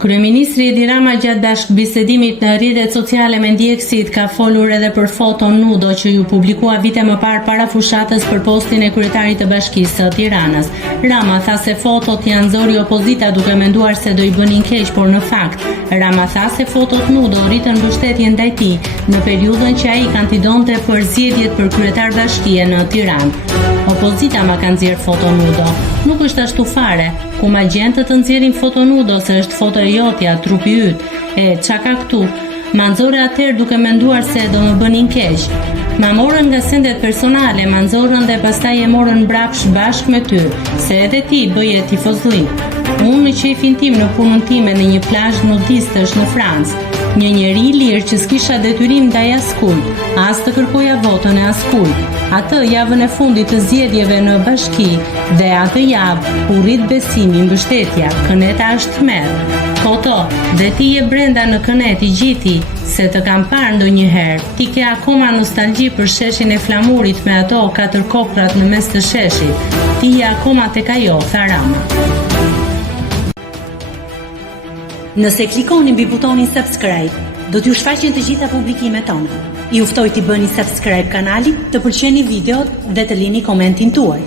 Kryeministri Edi Rama gjatë bashkëbisedimit në rrjetet sociale me ndjekësit ka folur edhe për foton nudo që ju publikua vite më parë para fushatës për postin e kryetarit të Bashkisë së Tiranës. Rama tha se fotot janë zori opozita duke menduar se do i bënin keq, por në fakt Rama tha se fotot nudo rritën mbështetjen ndaj tij në periudhën që ai kandidonte për zgjedhjet për kryetar bashkie në Tiranë. Opozita ma ka nxjerr foto nudo. Nuk është ashtu fare, ku ma gjen të nxjerrin foto nudo se është foto e jotja, trupi yt. Qa ka këtu? Ma nxorë atëherë duke menduar se do më bënin keq. Ma morën nga sendet personale, ma nxorën dhe pastaj e morën mbrapsh bashkë me ty, se edhe ti bëje tifozlli. Unë në qefin tim në punën time në një plazh nudistësh në Francë, një njeri i lirë që s'kisha detyrim ndaj askujt, as të kërkoja votën e askujt. Atë javën e fundit të zgjedhjeve në bashki dhe atë javë u rrit besimi, mbështetja, këneta është merr. Foto, dhe ti je brenda në kënet i gjiti, se të kam parë ndonjëherë. Ti ke akoma nostalgji për sheshin e flamurit me ato 4 koprat në mes të sheshit. Ti je akoma tek ajo, tha Rama. Nëse klikoni mbi butonin subscribe, do t'ju shfaqen të gjitha publikimet tona. Ju ftoj t'i bëni subscribe kanalit, të pëlqeni videot dhe të lini komentin tuaj.